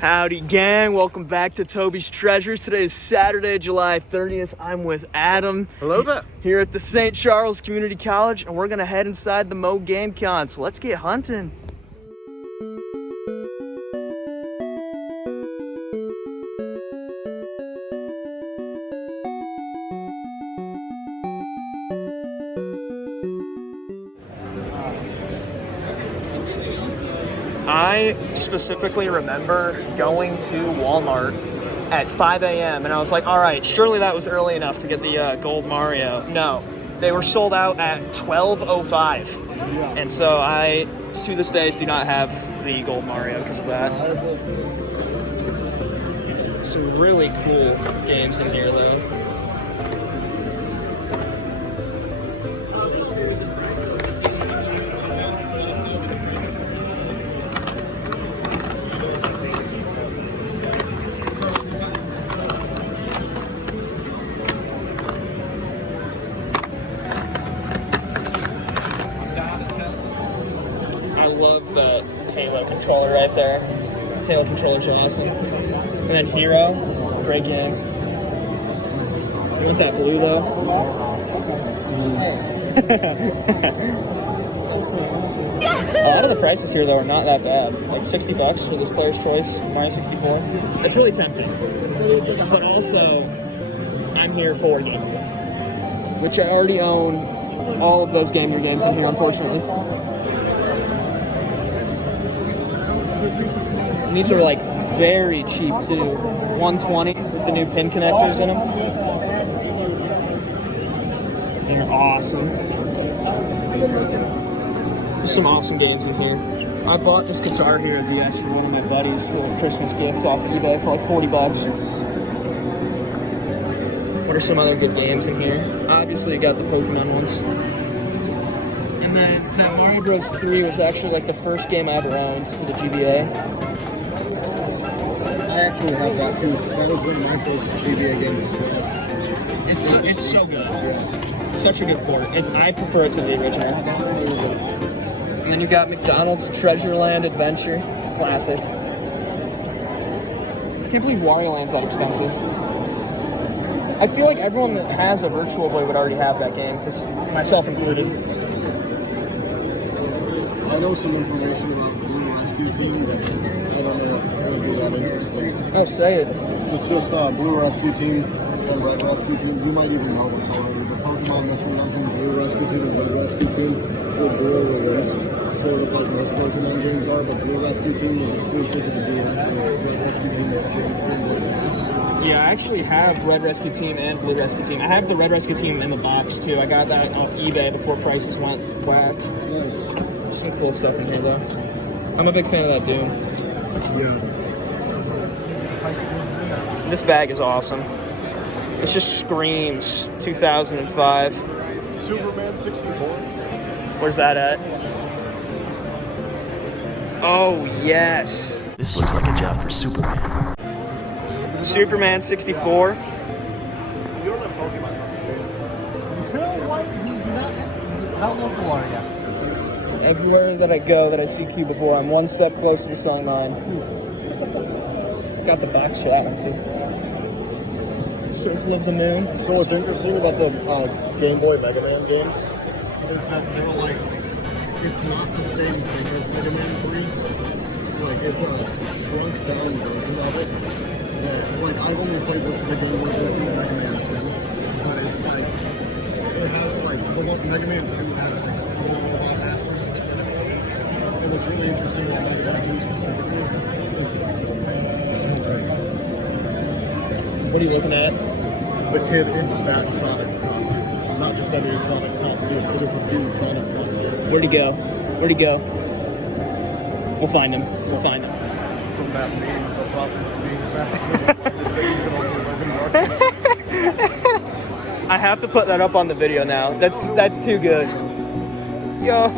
Howdy gang, welcome back to Tobey's Treasures. Today is Saturday, July 30th. I'm with Adam. Hello there. Here at the St. Charles Community College, and we're gonna head inside the Mo Game Con, so let's get hunting. I specifically remember going to Walmart at 5 a.m. and I was like, all right, surely that was early enough to get the gold Mario. No, they were sold out at 12:05. Yeah. And so I, to this day, do not have the gold Mario because of that. Some really cool games in here, though. I love the Halo controller right there. Halo controller's awesome. And then Hero, great game. You want that blue though? A lot of the prices here though are not that bad. Like $60 for this Player's Choice Mario 64. It's really tempting. But also, I'm here for Game Boy, which I already own all of those Game Gear games in here, unfortunately. And these are like very cheap too. $120 with the new pin connectors in them. They're awesome. There's some awesome games in here. I bought this Guitar Hero DS for one of my buddies for a Christmas gift off of eBay for like $40. What are some other good games in here? Obviously you got the Pokemon ones. And then that Mario Bros. 3 was actually like the first game I ever owned for the GBA. I actually have that too. That was one of my first GBA games. It's so good. It's such a good port. I prefer it to the original. And then you got McDonald's Treasureland Adventure. Classic. I can't believe Wario Land's that expensive. I feel like everyone that has a Virtual Boy would already have that game, because myself included. I know some information about Blue Rescue Team that I don't know if it would be that interesting. Oh, say it. It's just Blue Rescue Team and Red Rescue Team. You might even know this already. The Pokemon Mystery Dungeon, Blue Rescue Team and Red Rescue Team were dual released, sort of like most Pokemon games are, but Blue Rescue Team was exclusive to the DS and Red Rescue Team was Game Boy Advance. Yeah, I actually have Red Rescue Team and Blue Rescue Team. I have the Red Rescue Team in the box, too. I got that off eBay before prices went whack. Nice. Some cool stuff in here, though. I'm a big fan of that Doom. Yeah. This bag is awesome. It just screams 2005. Superman 64. Where's that at? Oh, yes. This looks like a job for Superman. Superman 64. You don't have Pokemon cards, How local are you? Everywhere that I go that I see Q before, I'm one step closer to selling mine. Got the box for that one, too. Circle of the Moon. So what's interesting about the Game Boy Mega Man games is that they're like, it's not the same thing as Mega Man 3. Like, it's a shrunk down version of it. Like, I've only played with the Game Boy version of Mega Man 2, but it's like, it has like, the Mega Man 2 has like, robot asterisks in it. And what's really interesting about Mega Man 2 specifically is What are you looking at? the kid in that Sonic costume. Not just any Sonic costume, it is a new Sonic costume. Where'd he go? Where'd he go? We'll find him. We'll find him. From that meme of being fast. I have to put that up on the video now. That's too good. Yo.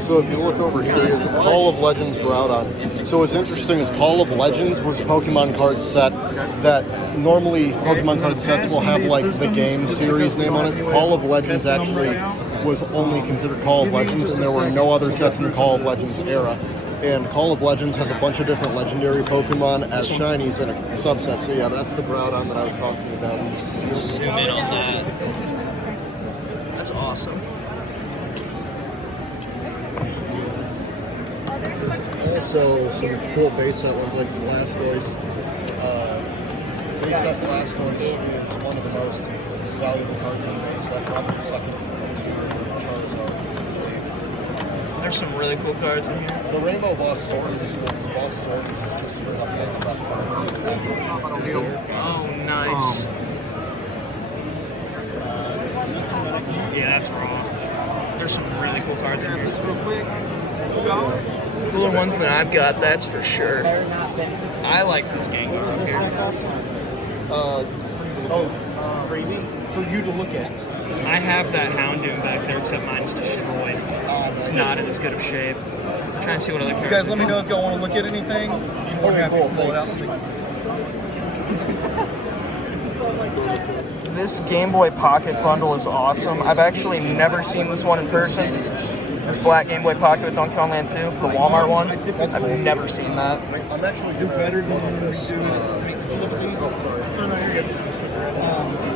So if you look over here, this is Call of Legends Groudon. So what's interesting is Call of Legends was a Pokemon card set that normally Pokemon card sets will have like the game series name on it. Call of Legends actually was only considered Call of Legends, and there were no other sets in the Call of Legends era. And Call of Legends has a bunch of different legendary Pokemon as shinies in a subset. So yeah, that's the Groudon that I was talking about. Zoom in on that. That's awesome. Also, some cool base set ones like Blastoise. Base set Blastoise is one of the most valuable cards in the base set, probably second to Charizard. There's some really cool cards in here. The Rainbow Boss Sword is cool because Boss Sword is just straight up one of the best cards. Oh, nice. Yeah, that's raw. There's some really cool cards in here. Real quick. Cooler ones than I've got, that's for sure. I like this Gengar up here. Freebie? For you to look at. I have that Houndoom back there, except mine's destroyed. It's not in as good of shape. I'm trying to see what other cards. You guys, let me know if y'all want to look at anything. Okay, cool, thanks. This Game Boy Pocket bundle is awesome. I've actually never seen this one in person. This black Game Boy Pocket with Donkey Kong Land 2, the Walmart one. I've never seen that. I'm actually do Better than when we do.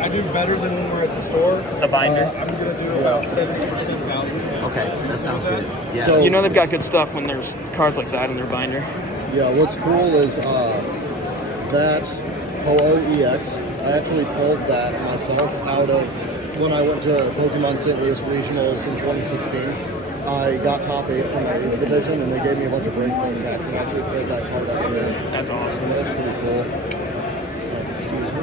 I do better than when we're at the store. The binder. I'm gonna do about 70% value. Okay, that sounds good. Yeah. So, You know they've got good stuff when there's cards like that in their binder. yeah, what's cool is that OEX, I actually pulled that myself out of when I went to Pokemon St. Louis Regionals in 2016. I got top 8 from my age division, and they gave me a bunch of breakpoint packs, and I actually pulled that card out of there. That's awesome. So that's pretty cool. Excuse me.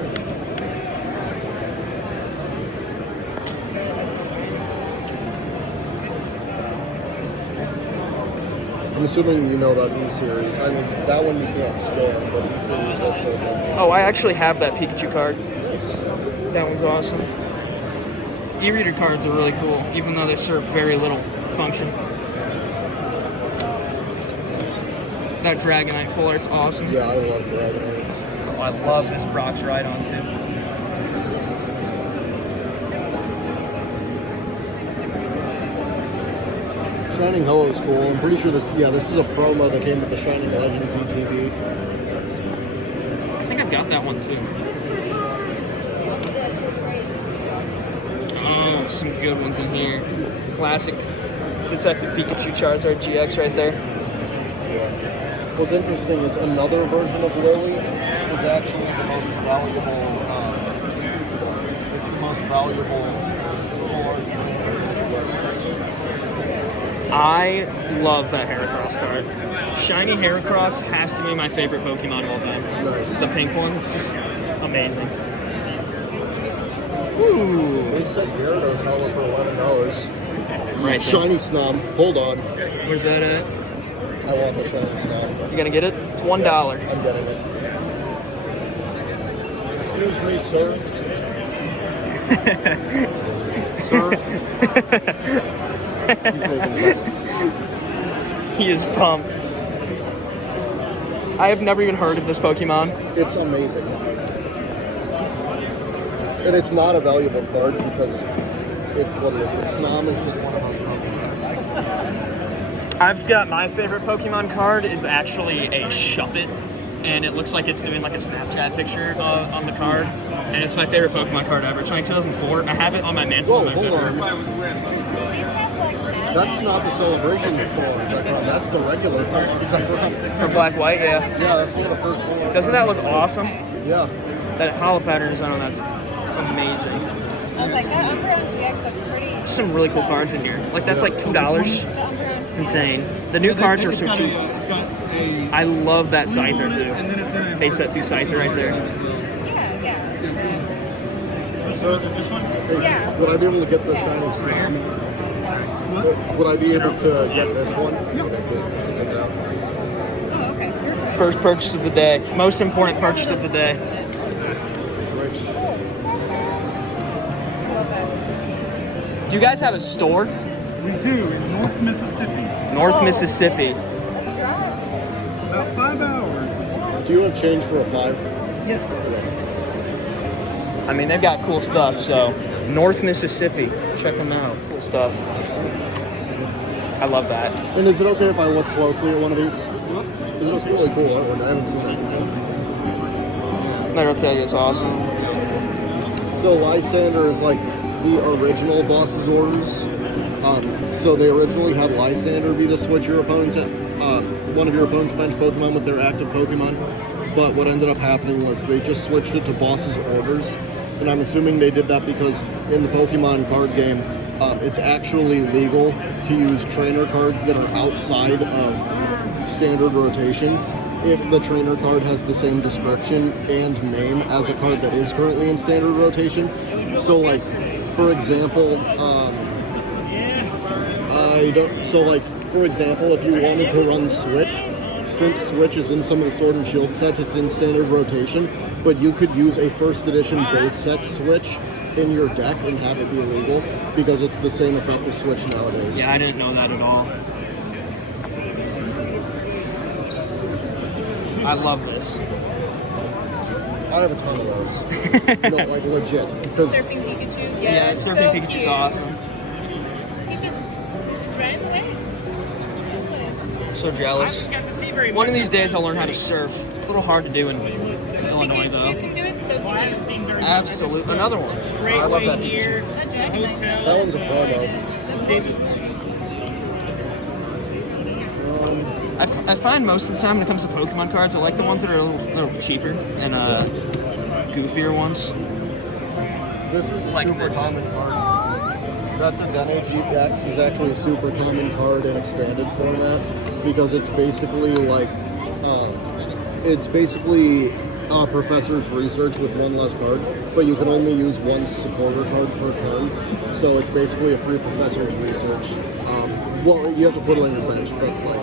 I'm assuming you know about E-Series. I mean, that one you can't stand, but E-Series, that's okay. Oh, I actually have that Pikachu card. Nice. That one's awesome. E-reader cards are really cool, even though they serve very little function. That Dragonite full art's awesome. Yeah, I love Dragonites. Oh, I love this Brock's Rhydon too. Shining Ho is cool. I'm pretty sure this is a promo that came with the Shining Legends ETB. I think I've got that one too. Oh, some good ones in here. Classic Detective Pikachu Charizard GX right there. Yeah. What's interesting is another version of Lily is actually the most valuable. It's the most valuable full-art trainer that exists. I love that Heracross card. Shiny Heracross has to be my favorite Pokemon of all time. Nice. The pink one, it's just amazing. Ooh. They said Gyarados hella for $11. Right there. Shiny Snom. Hold on. Where's that at? I want the Shiny Snom. You gonna get it? It's $1. Yes, I'm getting it. Excuse me, sir. Sir. He's making fun. He is pumped. I have never even heard of this Pokemon. It's amazing. And it's not a valuable card because Snom is just one of those Pokemon. I've got my favorite Pokemon card is actually a Shuppet, and it looks like it's doing like a Snapchat picture on the card, and it's my favorite Pokemon card ever. It's like 2004. I have it on my mantle. Whoa, hold on. That's not the Celebrations forms I found. That's the regular forms I found. For Black White, yeah. Yeah, that's one of the first ones. Doesn't that look awesome? Yeah. That hollow pattern design on that's amazing. I was like, that Umbreon GX looks pretty. There's some really cool cards in here. Like that's like $2. The Umbreon It's GX. insane. The new cards are so cheap. It's got a I love that Scyther and too. then it's in Base set 2 Scyther right there. Yeah. So is it this one? Hey, Yeah. would I be able to get the Shiny Snom? Would I be able to get this one? Okay, cool. Just pick it out. Oh, okay. First purchase of the day. Most important purchase of the day. Rich. Love that. Do you guys have a store? We do in North Mississippi. North Mississippi. That's a drive. About 5 hours. Do you have change for a 5? Yes. I mean, they've got cool stuff, so North Mississippi. Check them out. Cool stuff. I love that. And is it okay if I look closely at one of these? This is really cool artwork. I haven't seen that before. I'll tell you, it's awesome. So Lysander is like the original boss's orders. So they originally had Lysander be the switch your opponent's one of your opponent's bench Pokemon with their active Pokemon. But what ended up happening was they just switched it to boss's orders. And I'm assuming they did that because in the Pokemon card game, it's actually legal to use trainer cards that are outside of standard rotation if the trainer card has the same description and name as a card that is currently in standard rotation. So like, for example, for example, if you wanted to run Switch, since Switch is in some of the Sword and Shield sets, it's in standard rotation, but you could use a first edition base set Switch in your deck and have it be illegal because it's the same effect as Switch nowadays. Yeah, I didn't know that at all. I love this. I have a ton of those. No, like legit. Because Surfing Pikachu. Yeah, it's Surfing so Pikachu's cute. awesome. He's just riding the waves. So jealous. One of these days I'll learn how to surf. It's a little hard to do in Illinois Pikachu though. can do it so cute. Absolutely. Another one. I love that Pikachu. That Dragonite. That one's a promo. I find most of the time when it comes to Pokemon cards, I like the ones that are a little cheaper and goofier ones. This is a Like super this. common card. That Dedenne GX is actually a super common card in expanded format because it's basically like Professor's Research with one less card, but you can only use one supporter card per turn. So it's basically a free Professor's Research. Well, you have to put it on your bench, but like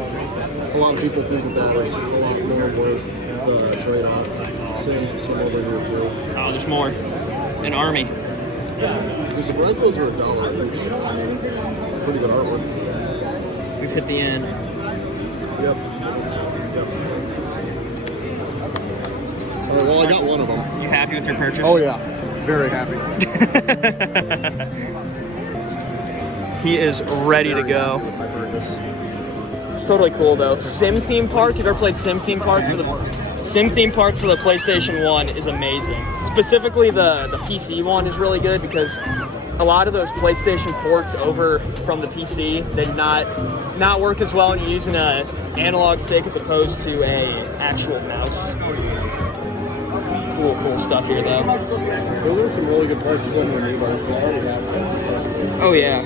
a lot of people think that is a lot more worth the trade-off. Same over here too. Oh, there's more. An army. The surprise those are $1. Pretty good artwork. We've hit the end. Yep. Alright, well, I got one of them. You happy with your purchase? Oh, yeah. Very happy. He is ready to go. With my purchase. It's totally cool though. Sim Theme Park. You've ever played Sim Theme Park for the PlayStation 1 is amazing. Specifically the PC one is really good because a lot of those PlayStation ports over from the PC did not work as well when you're using an analog stick as opposed to a actual mouse. Cool stuff here though. There were some really good prices on the Amiibos, but I already have them. Oh yeah.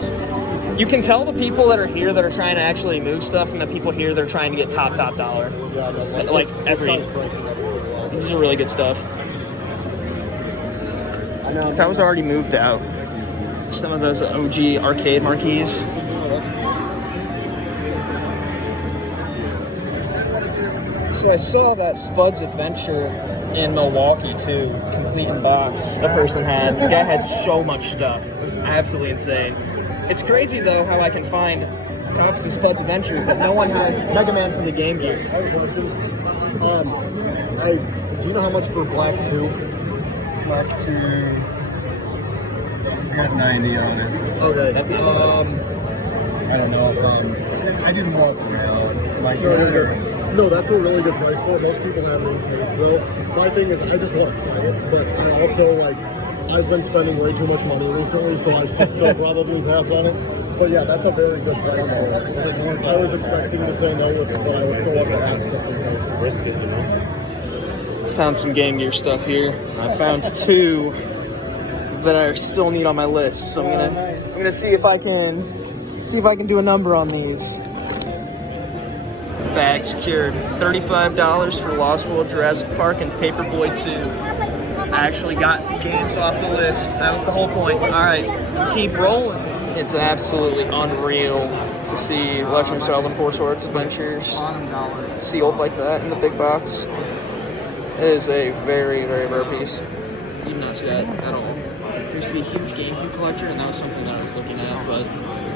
You can tell the people that are here that are trying to actually move stuff and the people here that are trying to get top dollar. Yeah, no, Like this every. guy's pricing up really well. This is really good stuff. That was already moved out. Some of those OG arcade marquees. Oh, that's cool. So I saw that Spud's Adventure in Milwaukee too, complete in box. The person had. The guy had so much stuff. It was absolutely insane. It's crazy though how I can find copies of Spud's Adventure, but no one has Mega Man from the Game Gear. I have a question. Do you know how much for Black 2? Black 2. Got 90 on it. Okay. That's it. I don't know if I didn't walk around. Like, No, that's a really good price for it. Most people have it in case though. My thing is I just want to play it, but I also like I've been spending way too much money recently, so I should still probably pass on it. But yeah, that's a very good price for it. I was expecting to say no, but I would still have to ask just in case. Risk it, you know. Found some Game Gear stuff here. I found two that I still need on my list. So I'm gonna see if I can do a number on these. Bag secured. $35 for Lost World, Jurassic Park, and Paperboy 2. I actually got some games off the list. That was the whole point. All right, keep rolling. It's absolutely unreal to see Legend of Zelda 4 Swords Adventures sealed like that in the big box. It is a very, very rare piece. You did not see that at all. I used to be a huge GameCube collector, and that was something that I was looking at, but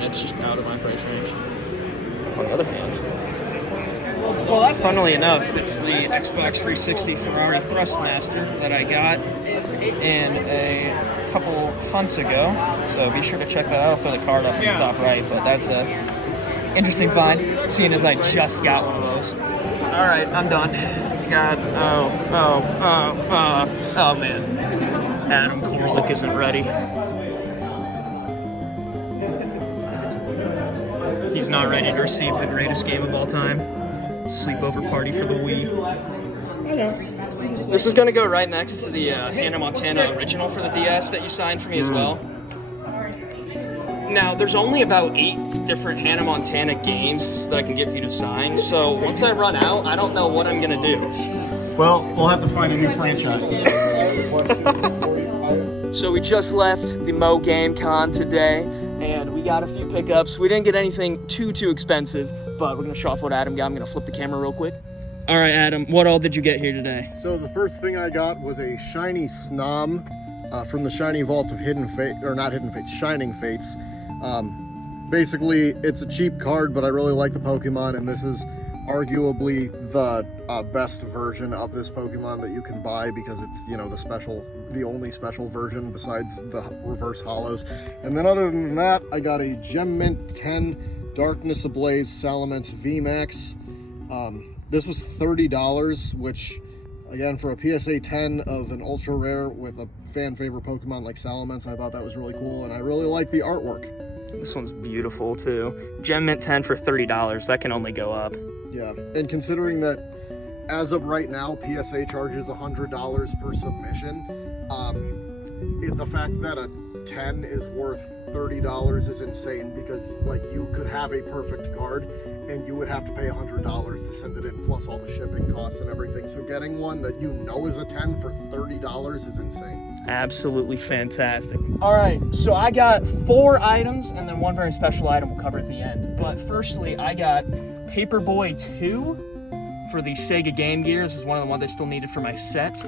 it's just out of my price range. On the other hand, funnily enough, it's the Xbox 360 Ferrari Thrustmaster that I got in a couple months ago. So be sure to check that out. I'll throw the card up in the top right, but that's a Interesting find, seeing as I just got one of those. All right, I'm done. God, oh man. Adam Koralik isn't ready. He's not ready to receive the greatest game of all time. Sleepover party for the Wii. This is gonna go right next to the Hannah Montana original for the DS that you signed for me as well. Now, there's only about 8 different Hannah Montana games that I can get for you to sign, so once I run out, I don't know what I'm gonna do. Well, we'll have to find a new franchise. So we just left the Mo Game Con today, and we got a few pickups. We didn't get anything too expensive, but we're gonna show off what Adam got. I'm gonna flip the camera real quick. All right, Adam, what all did you get here today? So the first thing I got was a shiny Snom from the Shiny Vault of Hidden Fate, or not Hidden Fates, Shining Fates. Basically, it's a cheap card, but I really like the Pokemon, and this is arguably the best version of this Pokemon that you can buy because it's, you know, the only special version besides the reverse holos. And then other than that, I got a Gem Mint 10 Darkness Ablaze Salamence VMAX. This was $30, which, again, for a PSA 10 of an ultra rare with a fan favorite Pokemon like Salamence, I thought that was really cool, and I really like the artwork. This one's beautiful too. Gem Mint 10 for $30, that can only go up. Yeah, and considering that as of right now, PSA charges $100 per submission, the fact that a 10 is worth $30 is insane because, like, you could have a perfect card and you would have to pay $100 to send it in, plus all the shipping costs and everything. So getting one that you know is a 10 for $30 is insane. Absolutely fantastic. All right, so I got 4 items and then one very special item we'll cover at the end. But firstly, I got Paperboy 2 for the Sega Game Gear. This is one of the ones I still needed for my set,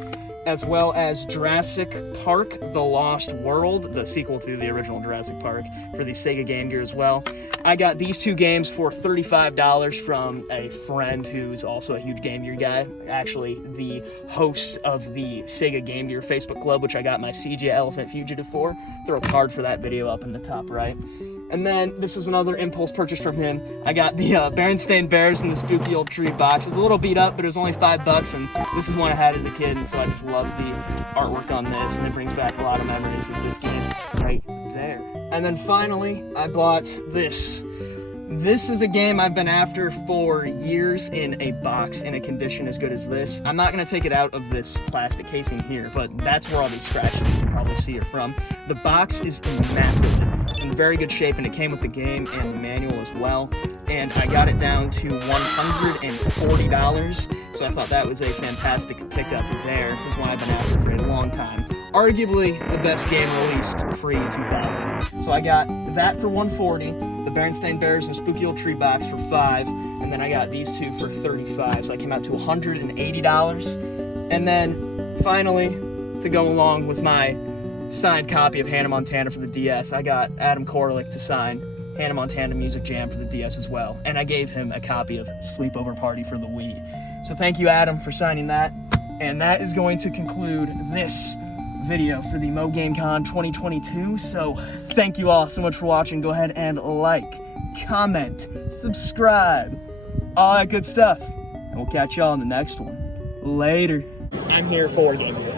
as well as Jurassic Park The Lost World, the sequel to the original Jurassic Park, for the Sega Game Gear as well. I got these 2 games for $35 from a friend who's also a huge Game Gear guy, actually the host of the Sega Game Gear Facebook Club, which I got my CJ Elephant Fugitive for. Throw a card for that video up in the top right. And then this was another impulse purchase from him. I got the Berenstain Bears in the Spooky Old Tree box. It's a little beat up, but it was only $5, and this is one I had as a kid, and so I just love the artwork on this, and it brings back a lot of memories of this game right there. And then finally, I bought this. This is a game I've been after for years in a box in a condition as good as this. I'm not going to take it out of this plastic casing here, but that's where all these scratches you can probably see are from. The box is immaculate. It's in very good shape, and it came with the game and the manual as well. And I got it down to $140, so I thought that was a fantastic pickup there. This is one I've been after for a long time. Arguably the best game released pre-2000. So I got that for $140, the Berenstain Bears and Spooky Old Tree box for $5, and then I got these 2 for $35. So I came out to $180. And then finally, to go along with my signed copy of Hannah Montana for the DS, I got Adam Koralik to sign Hannah Montana Music Jam for the DS as well. And I gave him a copy of Sleepover Party for the Wii. So thank you, Adam, for signing that. And that is going to conclude this video for the Mo Game Con 2022. So thank you all so much for watching. Go ahead and like, comment, subscribe, all that good stuff. And we'll catch y'all in the next one. Later. I'm here for Game Boy.